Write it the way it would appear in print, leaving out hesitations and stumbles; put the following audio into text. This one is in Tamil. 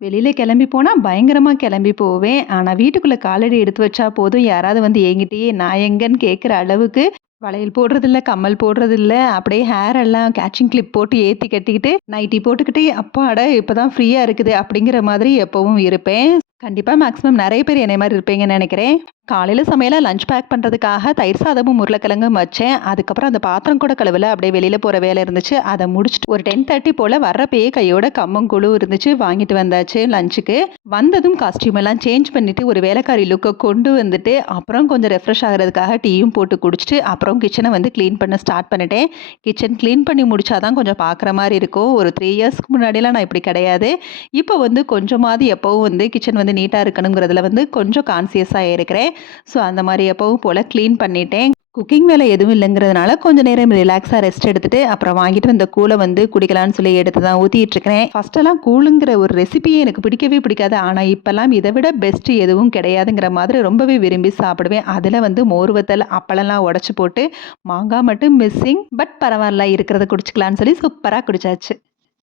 வெளியில கிளம்பி போனா பயங்கரமா கிளம்பி போவேன். ஆனா வீட்டுக்குள்ள காலடி எடுத்து வச்சா போதும், யாராவது வந்து என்கிட்டயே நான் எங்கன்னு கேட்குற அளவுக்கு வளையல் போடுறதில்ல, கம்மல் போடுறதில்ல. அப்படியே ஹேர் எல்லாம் கேட்சிங் கிளிப் போட்டு ஏத்தி கட்டிக்கிட்டு, நைட்டி போட்டுக்கிட்டு, அப்பாடா! இப்பதான் ஃப்ரீயா இருக்குது அப்படிங்கிற மாதிரி எப்பவும் இருப்பேன். கண்டிப்பா மேக்ஸிமம் நெறைய பேர் என்னைய மாரி இருப்பீங்கன்னு நெனைக்கிறேன். காலையில சமையலா லஞ்ச் பேக் பண்றதுக்காக தயிர் சாதமும், உருளைக்கிழங்கும் வச்சேன். அதுக்கப்புறம் அந்த பாத்திரம் கூட கழுவல. அப்படியே வெளியில போற வேலை இருந்துச்சு. அத முடிச்சுட்டு ஒரு 10:30 போல வர்றப்பயே கையோட கம்மங்கூழும் இருந்துச்சு. வாங்கிட்டு வந்தாச்சு லஞ்சுக்கு. வந்ததும் காஸ்டியூம் எல்லாம் சேஞ்ச் பண்ணிட்டு ஒரு வேலைக்காரி லுக்க கொண்டு வந்துட்டு, அப்புறம் கொஞ்சம் ரெஃப்ரெஷ் ஆகுறதுக்காக டீயும் போட்டு குடிச்சுட்டு, அப்புறம் கிச்சன வந்து கிளீன் பண்ண ஸ்டார்ட் பண்ணிட்டேன். கிச்சன் கிளீன் பண்ணி முடிச்சா தான் கொஞ்சம் பார்க்குற மாரி இருக்கும். ஒரு 3 இயர்ஸ்க்கு முன்னாடிலாம் நான் இப்படி கிடையாது. இப்போ வந்து கொஞ்சமாவது எப்பவும் வந்து கிச்சன் வந்து நீட்டா இருக்கணுங்கிறதுல வந்து கொஞ்சம் கான்ஷியஸா இருக்கிறேன். ஸோ அந்த மாரி எப்பவும் போல கிளீன் பண்ணிட்டேன். குக்கிங் வேலை எதுவும் இல்லைங்கிறதுனால கொஞ்ச நேரம் ரிலாக்ஸா ரெஸ்ட் எடுத்துட்டு, அப்புறம் வாங்கிட்டு வந்த கூழ வந்து குடிக்கலான்னு சொல்லி எடுத்து தான் ஊத்திட்டு இருக்கிறேன். ஃபர்ஸ்ட்டெல்லாம் கூழுங்கிற ஒரு ரெசிபியே எனக்கு பிடிக்கவே பிடிக்காது. ஆனா இப்பலாம் இத விட பெஸ்ட் எதுவும் கிடையாதுங்கிற மாதிரி ரொம்பவே விரும்பி சாப்பிடுவேன். அதுல வந்து மோர் வத்தல், அப்பளம்லாம் உடைச்சு போட்டு, மாங்கா மட்டும் மிஸ்ஸிங். பட் பரவால்ல இருக்கிறத குடிச்சுக்கலான்னு சொல்லி சூப்பரா குடிச்சாச்சு.